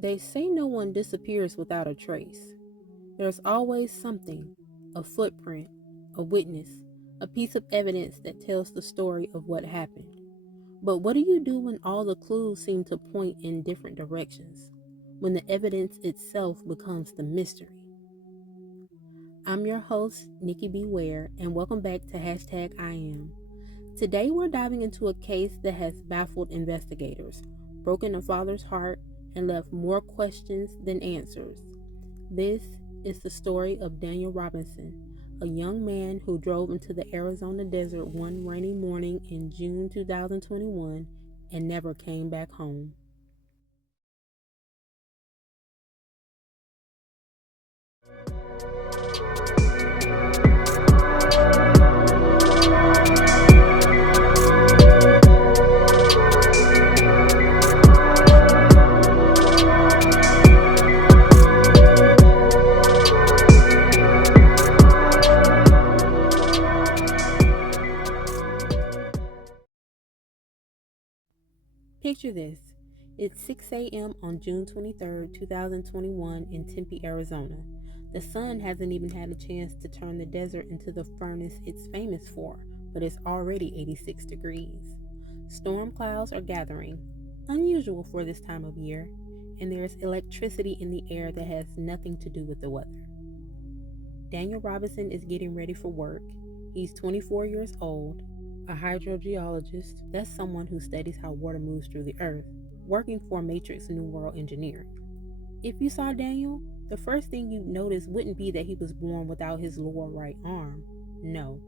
They say no one disappears without a trace. There's always something, a footprint, a witness, a piece of evidence that tells the story of what happened. But what do you do when all the clues seem to point in different directions? When the evidence itself becomes the mystery? I'm your host, Nikki B. Ware, and welcome back to #IAM. Today we're diving into a case that has baffled investigators, broken a father's heart, and left more questions than answers. This is the story of Daniel Robinson, a young man who drove into the Arizona desert one rainy morning in June 2021 and never came back home. Picture this. It's 6 a.m. on June 23rd, 2021 in Tempe, Arizona. The sun hasn't even had a chance to turn the desert into the furnace it's famous for, but it's already 86 degrees. Storm clouds are gathering, unusual for this time of year, and there's electricity in the air that has nothing to do with the weather. Daniel Robinson is getting ready for work. He's 24 years old, a hydrogeologist, that's someone who studies how water moves through the earth, working for Matrix New World Engineering. If you saw Daniel, the first thing you'd notice wouldn't be that he was born without his lower right arm. No.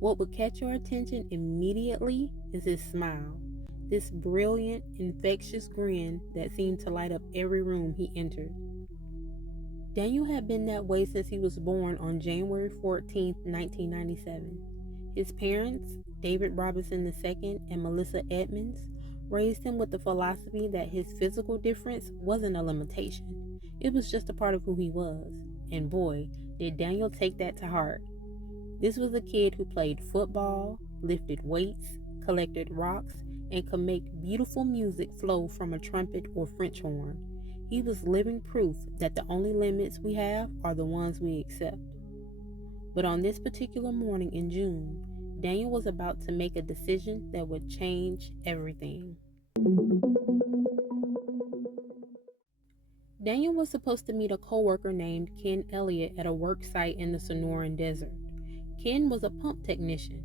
What would catch your attention immediately is his smile. This brilliant, infectious grin that seemed to light up every room he entered. Daniel had been that way since he was born on January 14, 1997. His parents, David Robinson II and Melissa Edmonds, raised him with the philosophy that his physical difference wasn't a limitation. It was just a part of who he was. And boy, did Daniel take that to heart. This was a kid who played football, lifted weights, collected rocks, and could make beautiful music flow from a trumpet or French horn. He was living proof that the only limits we have are the ones we accept. But on this particular morning in June, Daniel was about to make a decision that would change everything. Daniel was supposed to meet a coworker named Ken Elliott at a work site in the Sonoran Desert. Ken was a pump technician.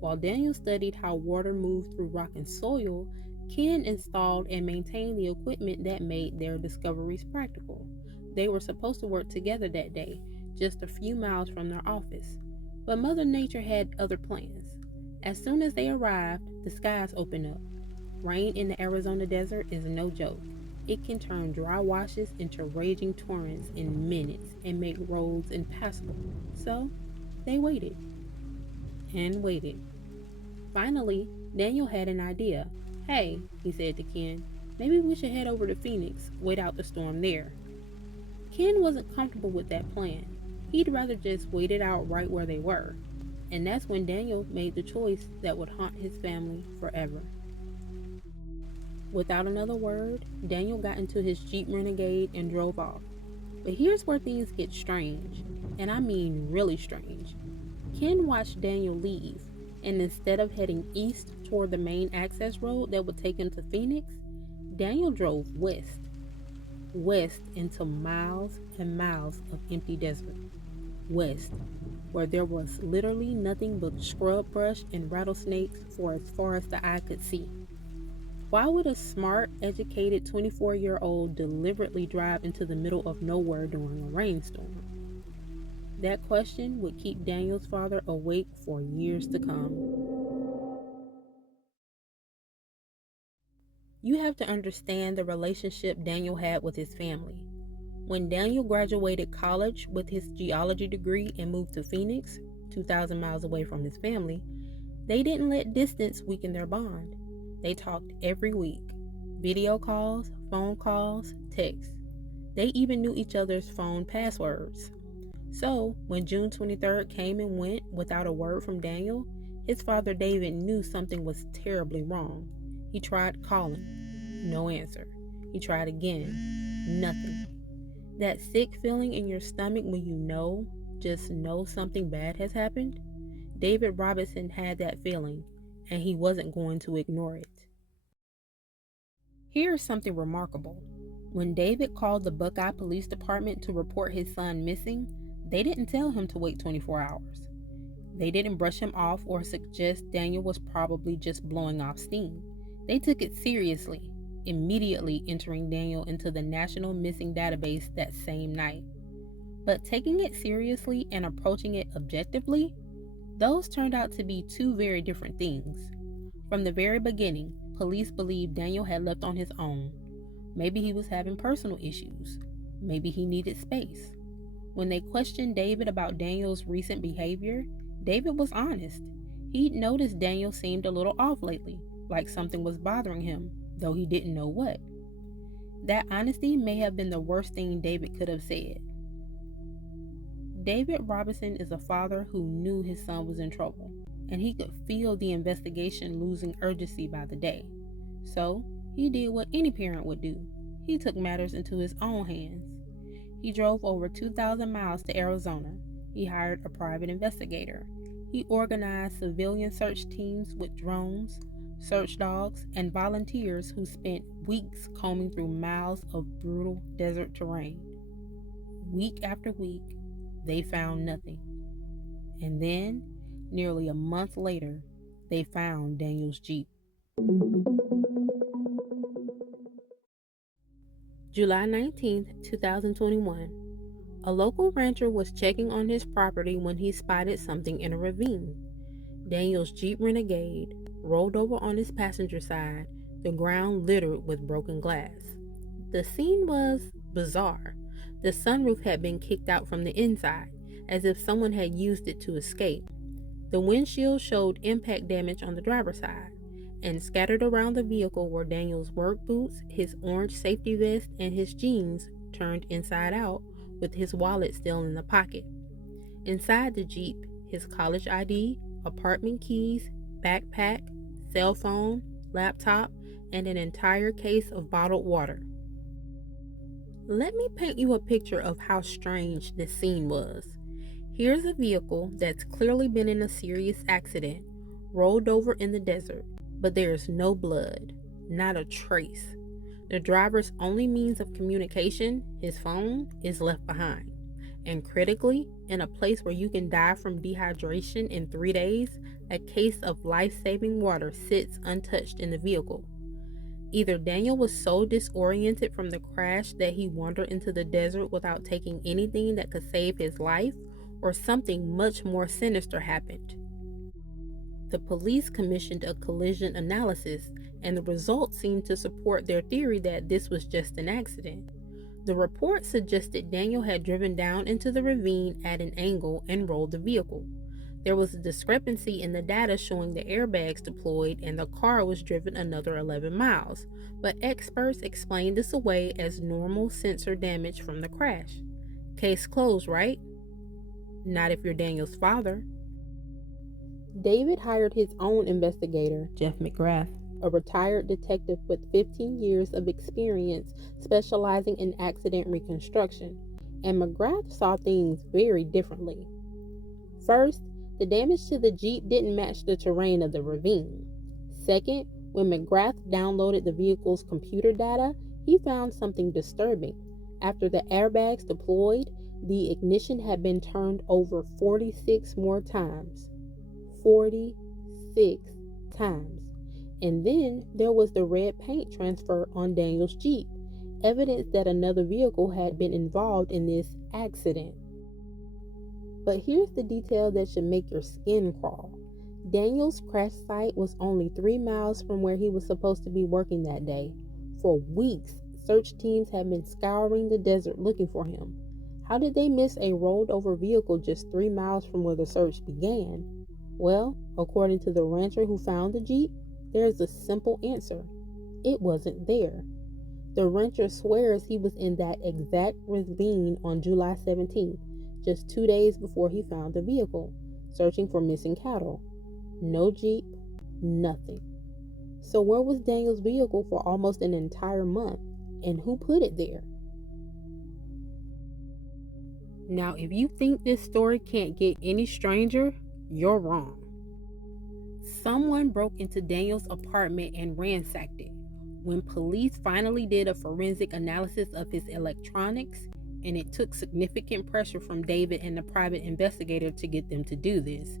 While Daniel studied how water moved through rock and soil, Ken installed and maintained the equipment that made their discoveries practical. They were supposed to work together that day, just a few miles from their office. But Mother Nature had other plans. As soon as they arrived, the skies opened up. Rain in the Arizona desert is no joke. It can turn dry washes into raging torrents in minutes and make roads impassable. So, they waited and waited. Finally, Daniel had an idea. "Hey," he said to Ken, "maybe we should head over to Phoenix, wait out the storm there." Ken wasn't comfortable with that plan. He'd rather just wait it out right where they were. And that's when Daniel made the choice that would haunt his family forever. Without another word, Daniel got into his Jeep Renegade and drove off. But here's where things get strange, and I mean really strange. Ken watched Daniel leave, and instead of heading east toward the main access road that would take him to Phoenix, Daniel drove west. West into miles and miles of empty desert. West, where there was literally nothing but scrub brush and rattlesnakes for as far as the eye could see. Why would a smart, educated 24-year-old deliberately drive into the middle of nowhere during a rainstorm? That question would keep Daniel's father awake for years to come. You have to understand the relationship Daniel had with his family. When Daniel graduated college with his geology degree and moved to Phoenix, 2,000 miles away from his family, they didn't let distance weaken their bond. They talked every week. Video calls, phone calls, texts. They even knew each other's phone passwords. So, when June 23rd came and went without a word from Daniel, his father David knew something was terribly wrong. He tried calling. No answer. He tried again. Nothing. That sick feeling in your stomach when just know something bad has happened? David Robinson had that feeling, and he wasn't going to ignore it. Here's something remarkable. When David called the Buckeye Police Department to report his son missing, they didn't tell him to wait 24 hours. They didn't brush him off or suggest Daniel was probably just blowing off steam. They took it seriously, immediately entering Daniel into the National Missing Database that same night. But taking it seriously and approaching it objectively, those turned out to be two very different things. From the very beginning, police believed Daniel had left on his own. Maybe he was having personal issues. Maybe he needed space. When they questioned David about Daniel's recent behavior, David was honest. He'd noticed Daniel seemed a little off lately, like something was bothering him, though he didn't know what. That honesty may have been the worst thing David could have said. David Robinson is a father who knew his son was in trouble, and he could feel the investigation losing urgency by the day. So, he did what any parent would do. He took matters into his own hands. He drove over 2,000 miles to Arizona. He hired a private investigator. He organized civilian search teams with drones, search dogs, and volunteers who spent weeks combing through miles of brutal desert terrain. Week after week, they found nothing. And then, nearly a month later, they found Daniel's Jeep. July 19th, 2021. A local rancher was checking on his property when he spotted something in a ravine. Daniel's Jeep Renegade rolled over on his passenger side, the ground littered with broken glass. The scene was bizarre. The sunroof had been kicked out from the inside, as if someone had used it to escape. The windshield showed impact damage on the driver's side, and scattered around the vehicle were Daniel's work boots, his orange safety vest, and his jeans turned inside out with his wallet still in the pocket. Inside the Jeep, his college ID, apartment keys, backpack, cell phone, laptop, and an entire case of bottled water. Let me paint you a picture of how strange this scene was. Here's a vehicle that's clearly been in a serious accident, rolled over in the desert, but there is no blood, not a trace. The driver's only means of communication, his phone, is left behind. And critically, in a place where you can die from dehydration in 3 days, a case of life-saving water sits untouched in the vehicle. Either Daniel was so disoriented from the crash that he wandered into the desert without taking anything that could save his life, or something much more sinister happened. The police commissioned a collision analysis, and the results seemed to support their theory that this was just an accident. The report suggested Daniel had driven down into the ravine at an angle and rolled the vehicle. There was a discrepancy in the data showing the airbags deployed and the car was driven another 11 miles, but experts explained this away as normal sensor damage from the crash. Case closed, right? Not if you're Daniel's father. David hired his own investigator, Jeff McGrath, a retired detective with 15 years of experience specializing in accident reconstruction, and McGrath saw things very differently. First, the damage to the Jeep didn't match the terrain of the ravine. Second, when McGrath downloaded the vehicle's computer data, he found something disturbing. After the airbags deployed, the ignition had been turned over 46 more times. 46 times. And then there was the red paint transfer on Daniel's Jeep, evidence that another vehicle had been involved in this accident. But here's the detail that should make your skin crawl. Daniel's crash site was only 3 miles from where he was supposed to be working that day. For weeks, search teams had been scouring the desert looking for him. How did they miss a rolled over vehicle just 3 miles from where the search began? Well, according to the rancher who found the Jeep, there's a simple answer. It wasn't there. The rancher swears he was in that exact ravine on July 17th, just 2 days before he found the vehicle, searching for missing cattle. No Jeep, nothing. So where was Daniel's vehicle for almost an entire month, and who put it there? Now, if you think this story can't get any stranger, you're wrong. Someone broke into Daniel's apartment and ransacked it. When police finally did a forensic analysis of his electronics, and it took significant pressure from David and the private investigator to get them to do this,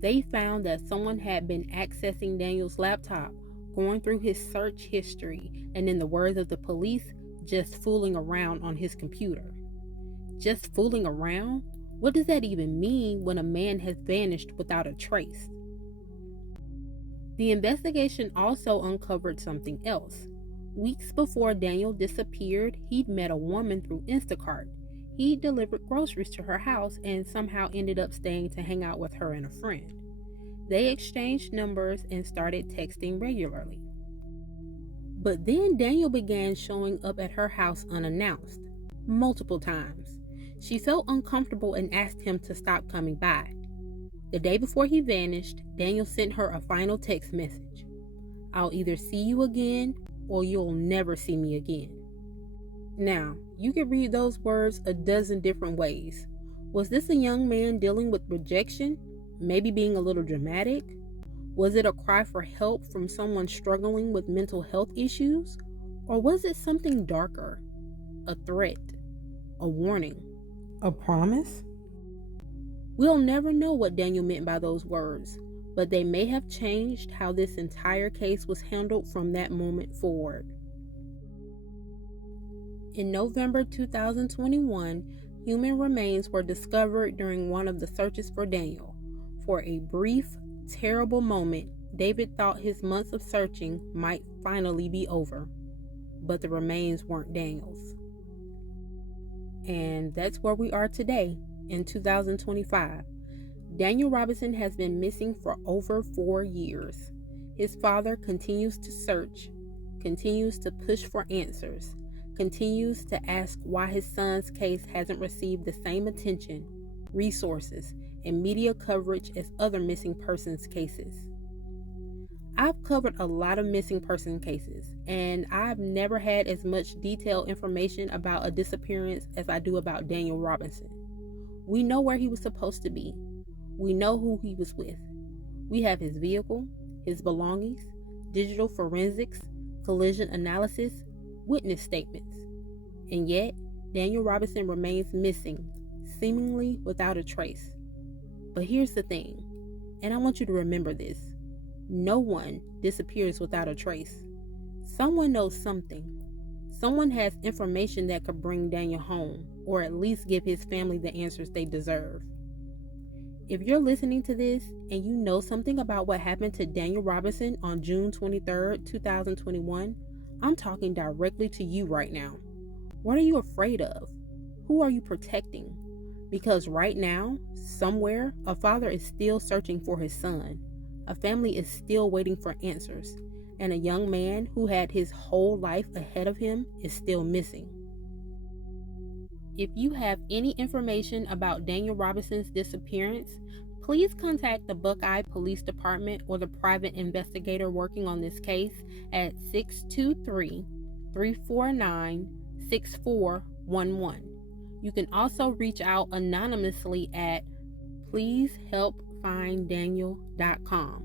they found that someone had been accessing Daniel's laptop, going through his search history, and in the words of the police, just fooling around on his computer. Just fooling around? What does that even mean when a man has vanished without a trace? The investigation also uncovered something else. Weeks before Daniel disappeared, he'd met a woman through Instacart. He delivered groceries to her house and somehow ended up staying to hang out with her and a friend. They exchanged numbers and started texting regularly. But then Daniel began showing up at her house unannounced, multiple times. She felt uncomfortable and asked him to stop coming by. The day before he vanished, Daniel sent her a final text message. "I'll either see you again or you'll never see me again." Now, you can read those words a dozen different ways. Was this a young man dealing with rejection? Maybe being a little dramatic? Was it a cry for help from someone struggling with mental health issues? Or was it something darker? A threat? A warning? A promise? We'll never know what Daniel meant by those words, but they may have changed how this entire case was handled from that moment forward. In November 2021, human remains were discovered during one of the searches for Daniel. For a brief, terrible moment, David thought his months of searching might finally be over, but the remains weren't Daniel's. And that's where we are today, in 2025. Daniel Robinson has been missing for over 4 years. His father continues to search, continues to push for answers, continues to ask why his son's case hasn't received the same attention, resources, and media coverage as other missing persons cases. I've covered a lot of missing person cases, and I've never had as much detailed information about a disappearance as I do about Daniel Robinson. We know where he was supposed to be. We know who he was with. We have his vehicle, his belongings, digital forensics, collision analysis, witness statements. And yet, Daniel Robinson remains missing, seemingly without a trace. But here's the thing, and I want you to remember this. No one disappears without a trace. Someone knows something. Someone has information that could bring Daniel home, or at least give his family the answers they deserve. If you're listening to this and you know something about what happened to Daniel Robinson on June 23rd, 2021, I'm talking directly to you right now. What are you afraid of? Who are you protecting? Because right now, somewhere, a father is still searching for his son. A family is still waiting for answers. And a young man who had his whole life ahead of him is still missing. If you have any information about Daniel Robinson's disappearance, please contact the Buckeye Police Department or the private investigator working on this case at 623-349-6411. You can also reach out anonymously at pleasehelpfinddaniel.com.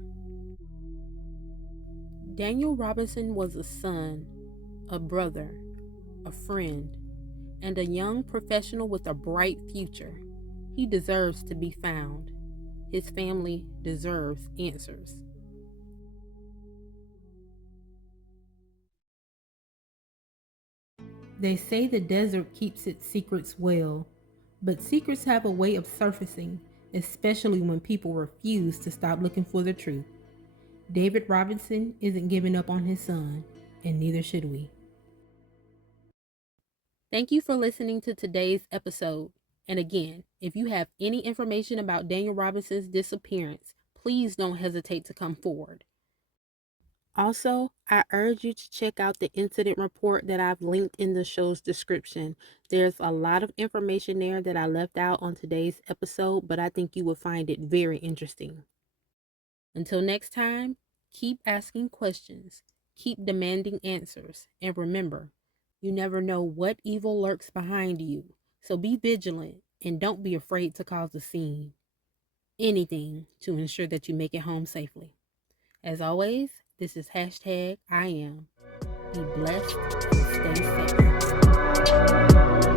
Daniel Robinson was a son, a brother, a friend, and a young professional with a bright future. He deserves to be found. His family deserves answers. They say the desert keeps its secrets well, but secrets have a way of surfacing, especially when people refuse to stop looking for the truth. David Robinson isn't giving up on his son, and neither should we. Thank you for listening to today's episode. And again, if you have any information about Daniel Robinson's disappearance, please don't hesitate to come forward. Also, I urge you to check out the incident report that I've linked in the show's description. There's a lot of information there that I left out on today's episode, but I think you will find it very interesting. Until next time, keep asking questions, keep demanding answers, and remember, you never know what evil lurks behind you, so be vigilant and don't be afraid to cause a scene. Anything to ensure that you make it home safely. As always, this is #IAM. Be blessed and stay safe.